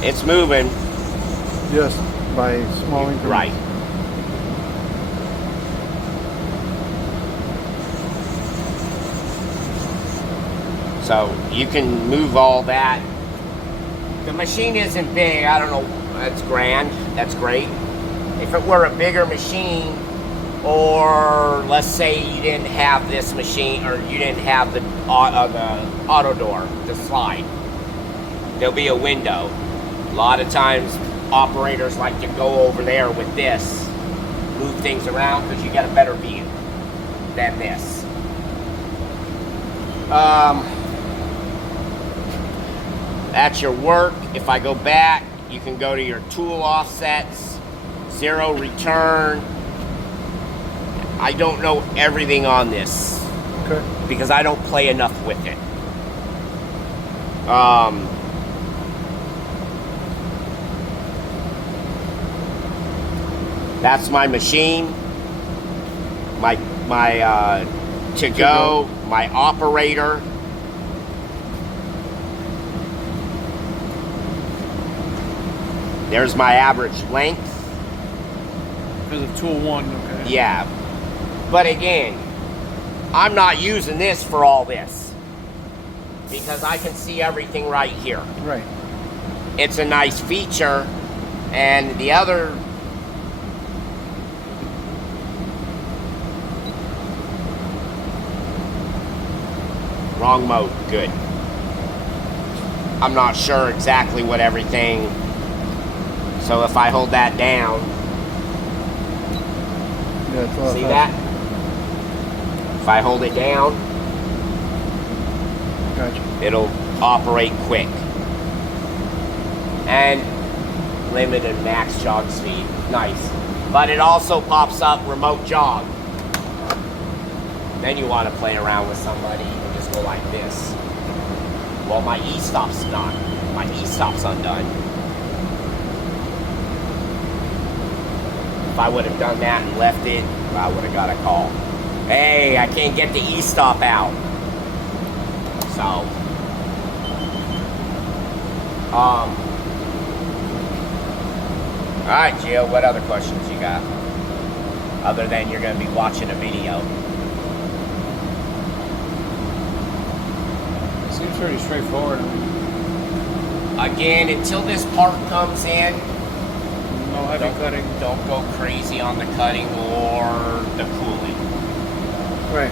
It's moving. just by small increments. Right. So you can move all that. The machine isn't big. I don't know. That's grand. That's great. If it were a bigger machine, or let's say you didn't have this machine, or you didn't have the auto door, the slide, there'll be a window. A lot of times operators like to go over there with this, move things around because you get a better view than this. That's your work. If I go back, you can go to your tool offsets, zero return. I don't know everything on this Okay. because I don't play enough with it. That's my machine, my to go, my operator. There's my average length. Because of tool 1, okay. Yeah. But again, I'm not using this for all this because I can see everything right here. Right. It's a nice feature, and the other wrong mode, good. I'm not sure exactly what everything, so if I hold that down, Yeah, 12 see that? If I hold it down, Gotcha. it'll operate quick. And limited max jog speed, nice. But it also pops up remote jog. Then you want to play around with somebody, you can just go like this. Well, my e-stop's not. My e-stop's undone. If I would have done that and left it, I would have got a call. Hey, I can't get the e-stop out. So, alright, Gio, what other questions you got? Other than you're going to be watching a video. Seems pretty straightforward. I mean, Again, until this part comes in, No heavy cutting. don't go crazy on the cutting or the cooling. Right.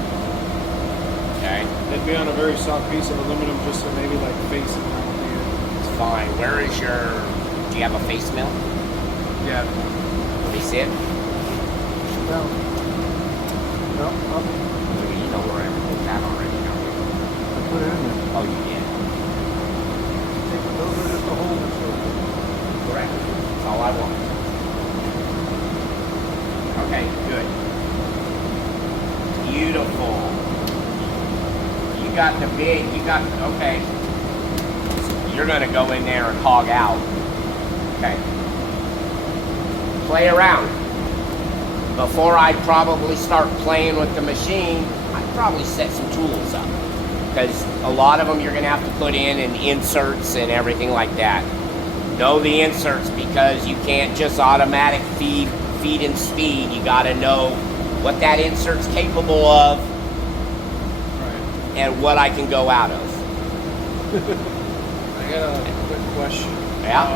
Okay, It'd be on a very soft piece of aluminum, just to maybe like face it around here. it's fine. Where is your? Do you have a face mill? Yeah. Let me see it. Down. No, up. You know where everything's at already, don't you? I put it in there. Oh, you did. Those are just the holders. Correct. That's all I want. Okay, good. Beautiful. You got the big, okay. You're gonna go in there and hog out. Okay. Play around. Before I probably start playing with the machine, I'd probably set some tools up. Because a lot of them you're gonna have to put in and inserts and everything like that. Know the inserts because you can't just automatic feed and speed. You gotta know what that insert's capable of and what I can go out of. I got a quick question. Yeah?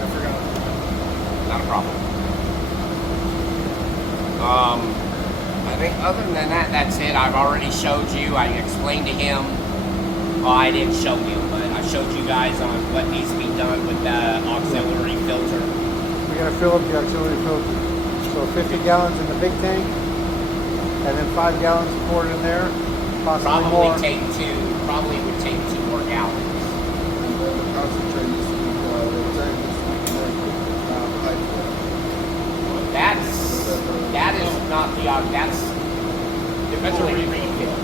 I forgot. Not a problem. I think other than that, that's it. I've already showed you. I explained to him. Oh, I didn't show you, but I showed you guys on what needs to be done with the auxiliary filter. We gotta fill up the auxiliary filter. So 50 gallons in the big tank, and then 5 gallons poured in there, possibly more. Probably would take 2 more gallons. And then the concentrate needs to be, the tank needs to be connected, pipe flow. That is not the that's the cooling refill.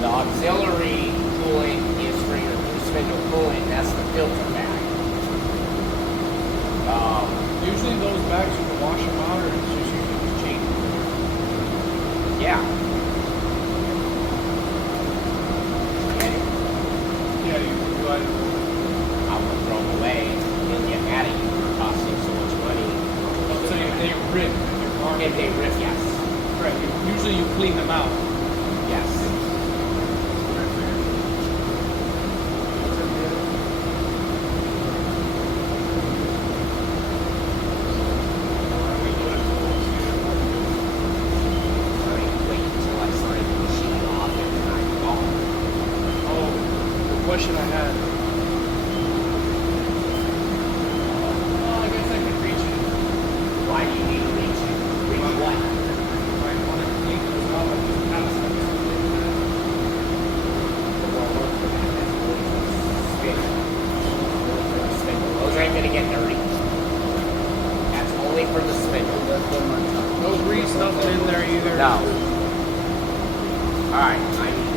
The auxiliary cooling is for your spindle cooling. That's the filter bag. Usually those bags you can wash them out, or it's just you can just change them. Yeah. Yeah, you can do it. I would throw them away and get mad at you for costing so much money. So if they rip, If they rip, yes. right? Usually you clean them out. Yes. Wait until I sign the machine off and then I'm gone. Oh, the question I had. Oh, I guess I could reach it. Why do you need to reach it? Reach what? If I want to clean those out, I just pass them. Spindle. Those ain't gonna get dirty. That's only for the spindle. That's what my No grease, nothing in there either. No. Alright, I need